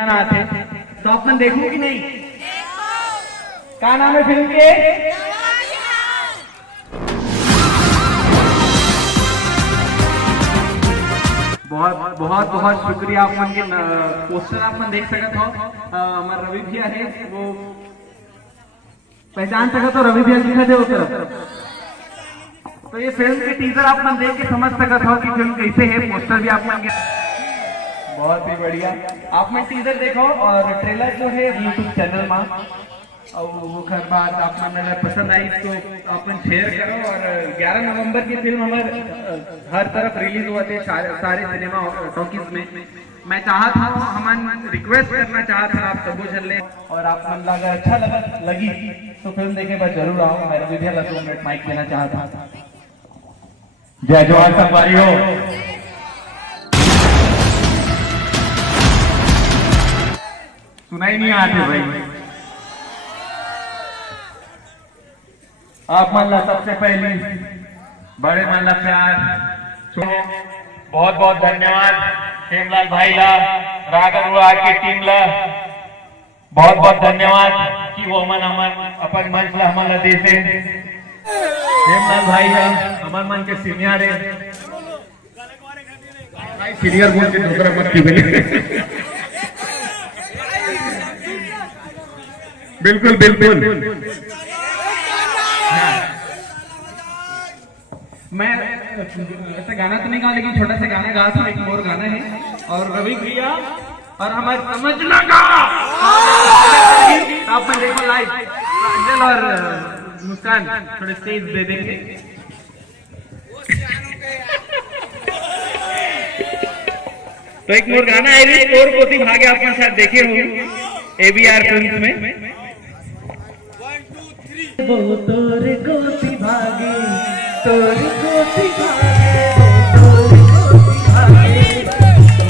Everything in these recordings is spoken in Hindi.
थे तो अपन देखो कि नहीं? क्या नाम है फिल्म के? बहुत बहुत बहुत शुक्रिया। अपन के पोस्टर अपन देख सकते हो। हमारे रवि भैया है, वो पहचान सकते हो। रवि भैया दिखा थे उस तरफ। तो ये फिल्म के टीजर अपन देख के समझ सकते हो कि फिल्म कैसे है। पोस्टर भी अपन के बहुत ही बढ़िया। आप में टीजर देखो और ट्रेलर जो है यूट्यूब चैनल में, और वो खैर बात आप मन अगर पसंद आई तो अपन शेयर करो। और 11 नवंबर की फिल्म हमारे हर तरफ रिलीज हुआ थे, सारे सिनेमा टॉकीज में। मैं चाहता हूँ, हम रिक्वेस्ट करना चाहता हूँ आप सबको चल ले, और आप मन अगर अच्छा लगी तो फिल्म देखे बस जरूर आओ। मैं विजय ला 2 मिनट माइक देना चाहता हूँ। जय जवान सब भाइयों। सुनाई नहीं आते भाई। आप मन ला सबसे पहले बड़े मन ला प्यार, बहुत बहुत धन्यवाद हेमलाल भाई ला, रागर की टीम ला बहुत बहुत धन्यवाद कि वो अमन अपन मंच ला हमारा दे से। हेमलाल भाई हमारे मन के सीनियर है, सीनियर बोल के दूसरा मत की बिल्कुल बिल्कुल। मैं ऐसा गाना तो नहीं गा, लेकिन छोटा सा गाना गा था। एक और गाना है और रवि भैया और हमारे समझना का आप में देखो लाइव अंजल और मुस्कान थोड़े स्टेज दे देंगे। तो एक और गाना है और पोती भागे आपके साथ देखे होंगे एबीआर फिल्म में। वो तोर गोती भागे, तोर गोती भागे, तोर गोती भागे,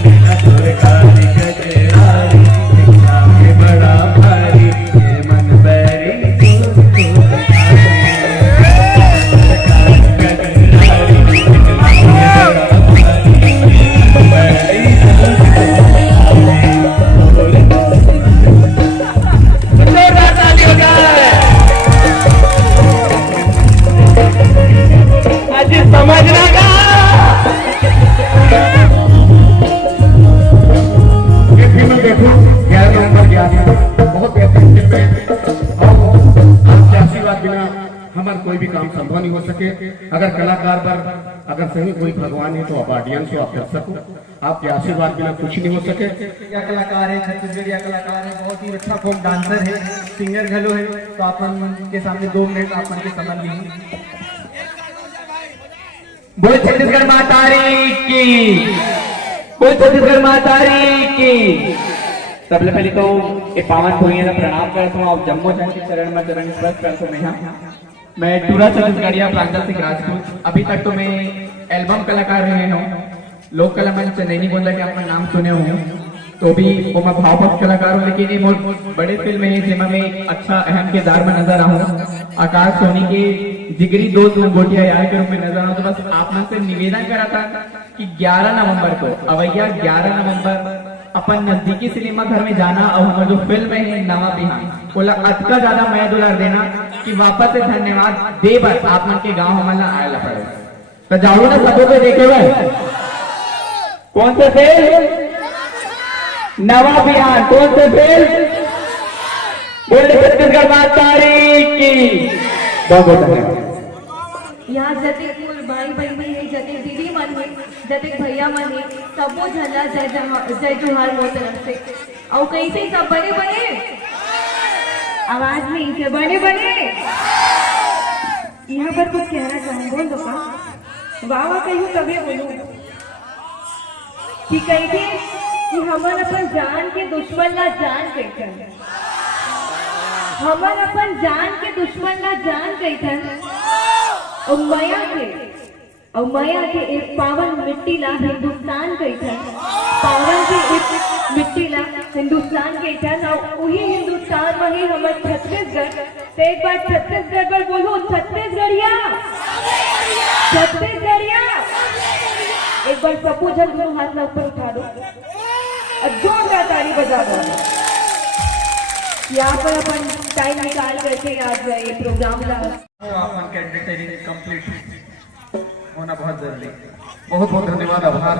मेरा तोर काली गजरारी, दिखा के बड़ा भारी, ये मन बैरी तोर गोती भागे, काली गजरारी, दिखा के बड़ा भारी, बैरी तोर गोती समझना का। ये फिल्म देखो 11 नवंबर की आज बहुत बेहतरीन फिल्म है। आपके आशीर्वाद बिना हमारा कोई भी काम संभव नहीं हो सके। अगर कलाकार पर अगर सही कोई भगवान है तो आप ऑडियंस हो, आप दर्शक हो। आपके आशीर्वाद बिना कुछ नहीं हो सके। या कलाकार है, छत्तीसगढ़िया कलाकार है, बहुत ही अच्छा फोक डांसर है, सिंगर घलो है। तो अपन के सामने 2 मिनट अपन के समझ लीजिए। बोल छत्तीसगढ़ मातारी की, बोल छत्तीसगढ़ मातारी की। सबले पहले तो ये पावन भूमि का प्रणाम करता हूँ। आप जम्मू जन के चरण में चरण स्पर्श करता हूँ। मैं टूरा छत्तीसगढ़िया प्रांजल सिंह राजपूत। अभी तक तो मैं एल्बम कलाकार रहे हूँ। लोक कला मंच नैनी गोंदा के आपका नाम सुने होंगे, तो भी वो मैं भावभक्त कलाकार हूँ। लेकिन ये बहुत बड़े फिल्म है जिसमें मैं एक अच्छा अहम किरदार में नजर आऊँ। आकाश सोनी के जिगरी दोस्त गोटिया यार के रूप में नजर आऊँ। तो बस आप मन से निवेदन करा था कि 11 नवंबर को अवैया 11 नवंबर अपन नजदीकी सिनेमा घर में जाना और हमारा जो फिल्म है नवा बिहान बोला अटका ज्यादा मैं दुलार देना कि वापस से धन्यवाद दे। बस आप मन के गाँव हमारा आया पड़े तो जाओ ना सबों पे देखे हुए। कौन से फिल्म? नवा बिहान। कौन से फिल्म? बोले छत्तीसगढ़ मातारी की। बहुत बहुत धन्यवाद। यहाँ जतेक मोर भाई बहनी है, जतेक दीदी मन है, जतेक भैया मन है, सबो झला जय जोहार मोर तरफ से। और कैसे सब बने बने आवाज नहीं से बने बने। यहाँ पर कुछ कहना चाहूँ, बोल दो का वाह वाह कहूँ तभी बोलूँ कि कही थी कि हमार अपन जान के दुश्मन ला जान कैठन, हमार अपन जान के दुश्मन ला जान कैठन। और माया के एक पावन मिट्टी ला हिंदुस्तान कैठन, पावन के एक मिट्टी ला हिंदुस्तान कैठन। और वही हिंदुस्तान में ही हमारे छत्तीसगढ़। तो एक बार छत्तीसगढ़ पर बोलो छत्तीसगढ़िया, छत्तीसगढ़िया। एक बार सबको जल्द हाथ ला ऊपर उठा दो और जोरदार ताली बजा दो। यहाँ पर अपन टाइम निकाल करके आज ये प्रोग्राम ला अपन कैंडिडेट कंप्लीट होना बहुत जरूरी है। बहुत बहुत धन्यवाद, आभार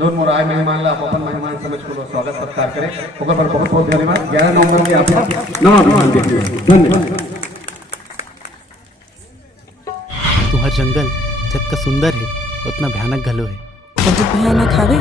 जोन मोर आए मेहमान ला अपन मेहमान समझ को स्वागत सत्कार करे ओकर पर बहुत बहुत धन्यवाद। 11 नवंबर के आप नवा विमान देखिए, धन्यवाद। तुहर जंगल जितना सुंदर है उतना भयानक घलो है। बहुत भयानक हवे।